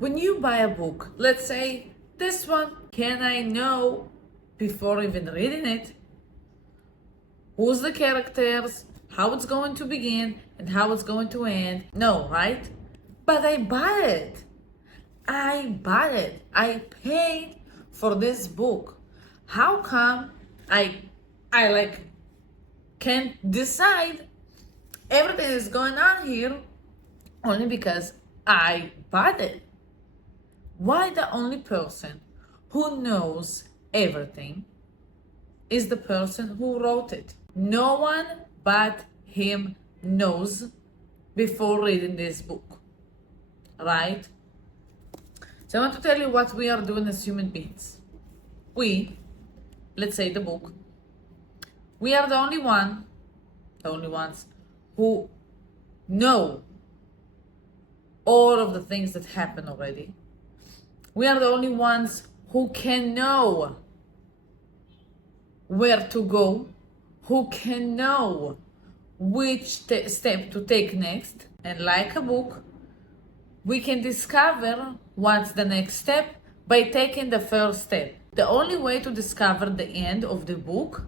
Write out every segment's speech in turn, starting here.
When you buy a book, let's say this one, can I know before even reading it who's the characters, how it's going to begin, and how it's going to end? No, right? But I bought it. I bought it. I paid for this book. How come I can't decide everything is going on here only because I bought it? Why the only person who knows everything is the person who wrote it? No one but him knows before reading this book, right? So I want to tell you what we are doing as human beings. We, let's say the book, we are the only ones who know all of the things that happen already. We are the only ones who can know where to go, who can know which step to take next. And like a book, we can discover what's the next step by taking the first step. The only way to discover the end of the book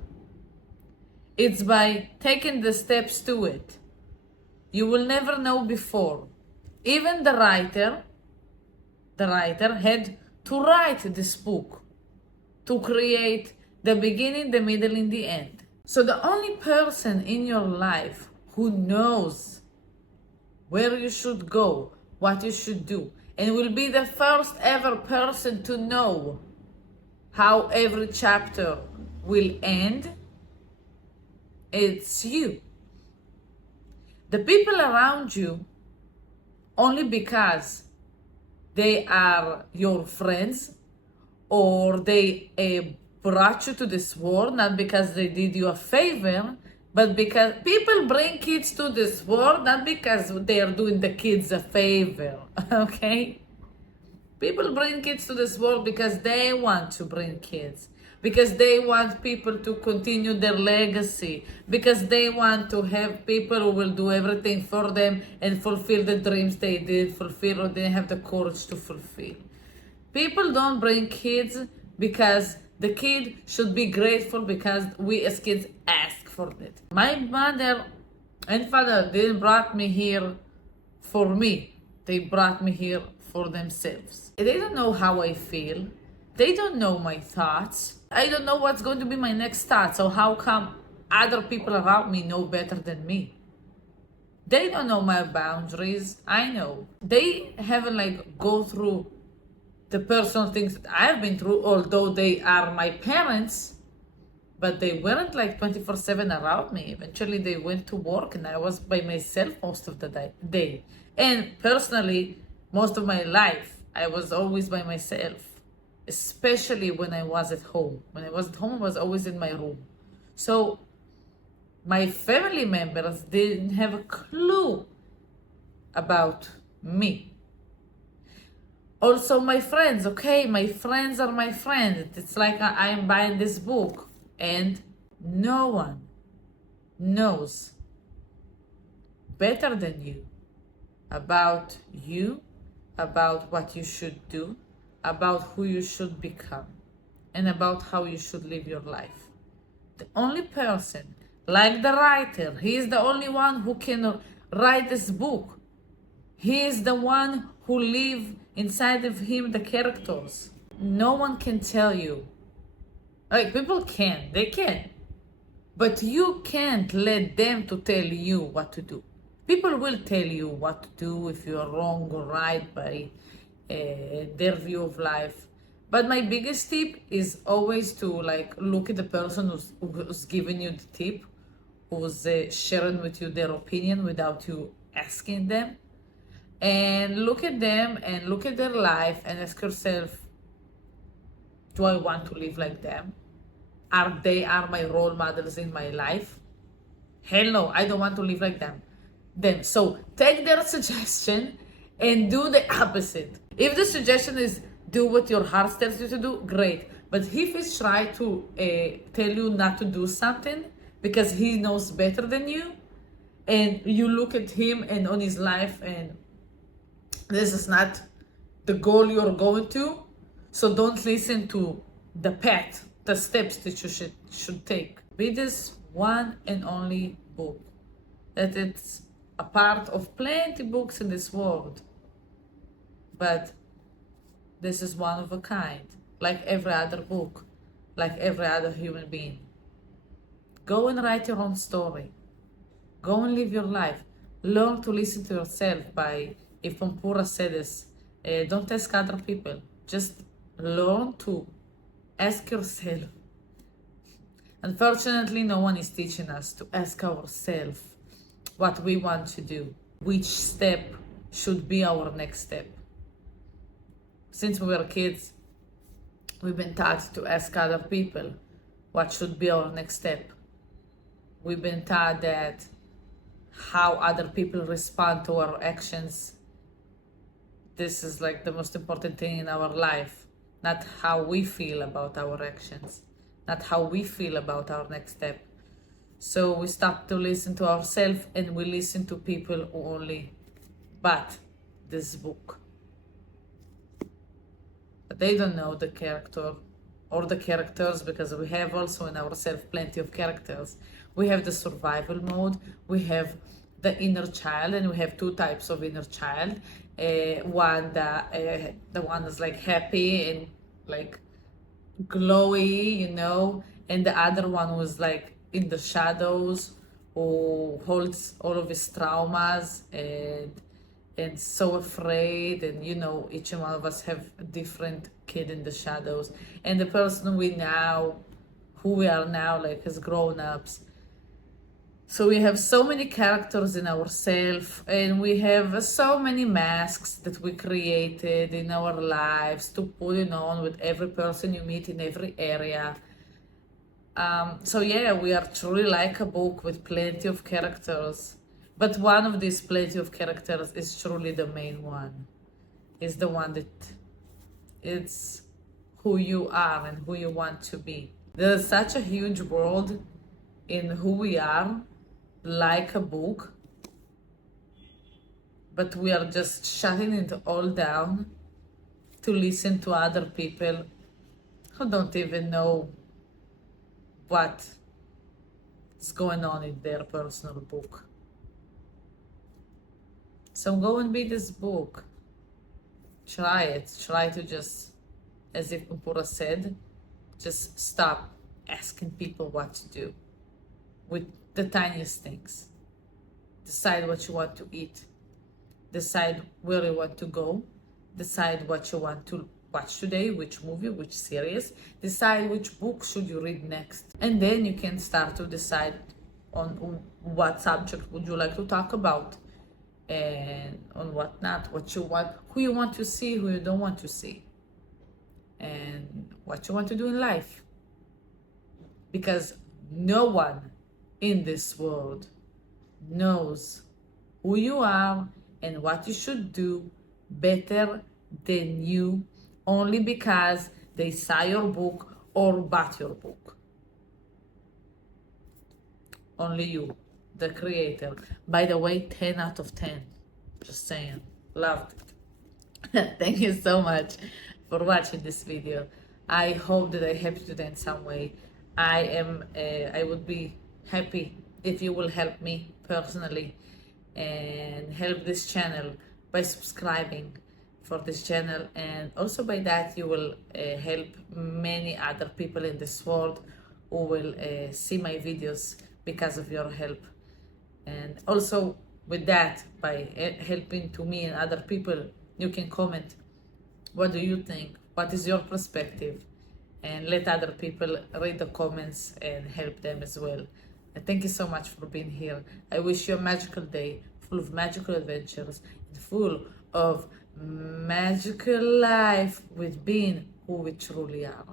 is by taking the steps to it. You will never know before. Even the writer had to write this book to create the beginning, the middle, and the end. So the only person in your life who knows where you should go, what you should do, and will be the first ever person to know how every chapter will end, it's you. The people around you, only because they are your friends or they brought you to this world, not because they did you a favor, but because people bring kids to this world not because they are doing the kids a favor, okay? People bring kids to this world because they want to bring kids, because they want people to continue their legacy, because they want to have people who will do everything for them and fulfill the dreams they did fulfill or they have the courage to fulfill. People don't bring kids because the kid should be grateful because we as kids ask for it. My mother and father didn't brought me here for me. They brought me here for themselves. They don't know how I feel. They don't know my thoughts. I don't know what's going to be my next thought. So how come other people around me know better than me? They don't know my boundaries. I know. They haven't go through the personal things that I've been through, although they are my parents, but they weren't 24/7 around me. Eventually they went to work and I was by myself most of the day. And personally, most of my life, I was always by myself, especially when I was at home. When I was at home, I was always in my room. So my family members didn't have a clue about me. Also my friends, okay, my friends are my friends. It's like I'm buying this book and no one knows better than you, about what you should do, about who you should become, and about how you should live your life. The only person, like the writer, he is the only one who can write this book. He is the one who live inside of him the characters. No one can tell you. People can, they can. But you can't let them to tell you what to do. People will tell you what to do if you are wrong or right by their view of life. But my biggest tip is always to look at the person who's giving you the tip, who's sharing with you their opinion without you asking them. And look at them and look at their life and ask yourself, do I want to live like them? Are my role models in my life? Hell no, I don't want to live like them. So take their suggestion and do the opposite. If the suggestion is do what your heart tells you to do, great. But if he's trying to tell you not to do something because he knows better than you, and you look at him and on his life and this is not the goal you're going to. So don't listen to the path, the steps that you should take. Read this one and only book. That it's a part of plenty books in this world. But this is one of a kind, like every other book, like every other human being. Go and write your own story. Go and live your life. Learn to listen to yourself. By if Pampura said this, don't ask other people. Just learn to ask yourself. Unfortunately, no one is teaching us to ask ourselves what we want to do, which step should be our next step. Since we were kids, we've been taught to ask other people what should be our next step. We've been taught that how other people respond to our actions, this is like the most important thing in our life, not how we feel about our actions, not how we feel about our next step. So we stop to listen to ourselves and we listen to people who only bought this book. But they don't know the character or the characters, because we have also in ourselves plenty of characters. We have the survival mode, we have the inner child, and we have two types of inner child. One that the one is like happy and like glowy, you know, and the other one was like in the shadows, who holds all of his traumas and so afraid, and you know, each one of us have a different kid in the shadows, and the person who we are now, like as grown-ups. So we have so many characters in ourselves, and we have so many masks that we created in our lives to put it on with every person you meet in every area. So yeah, we are truly like a book with plenty of characters, but one of these plenty of characters is truly the main one, is the one that it's who you are and who you want to be. There's such a huge world in who we are, like a book, but we are just shutting it all down to listen to other people who don't even know what is going on in their personal book. So go and read this book. Try it. Try to just, as if Pampura said, just stop asking people what to do with the tiniest things. Decide what you want to eat. Decide where you want to go. Decide what you want to watch today, which movie, which series. Decide which book should you read next. And then you can start to decide on what subject would you like to talk about, and on what not, what you want, who you want to see, who you don't want to see, and what you want to do in life. Because no one in this world knows who you are and what you should do better than you, only because they saw your book or bought your book. Only you, the creator. By the way, 10 out of 10. Just saying. Loved it. Thank you so much for watching this video. I hope that I helped you in some way. I would be happy if you will help me personally and help this channel by subscribing for this channel, and also by that you will help many other people in this world who will see my videos because of your help. And also with that, by helping to me and other people, you can comment what do you think, what is your perspective, and let other people read the comments and help them as well. And thank you so much for being here. I wish you a magical day full of magical adventures and full of magical life with being who we truly are.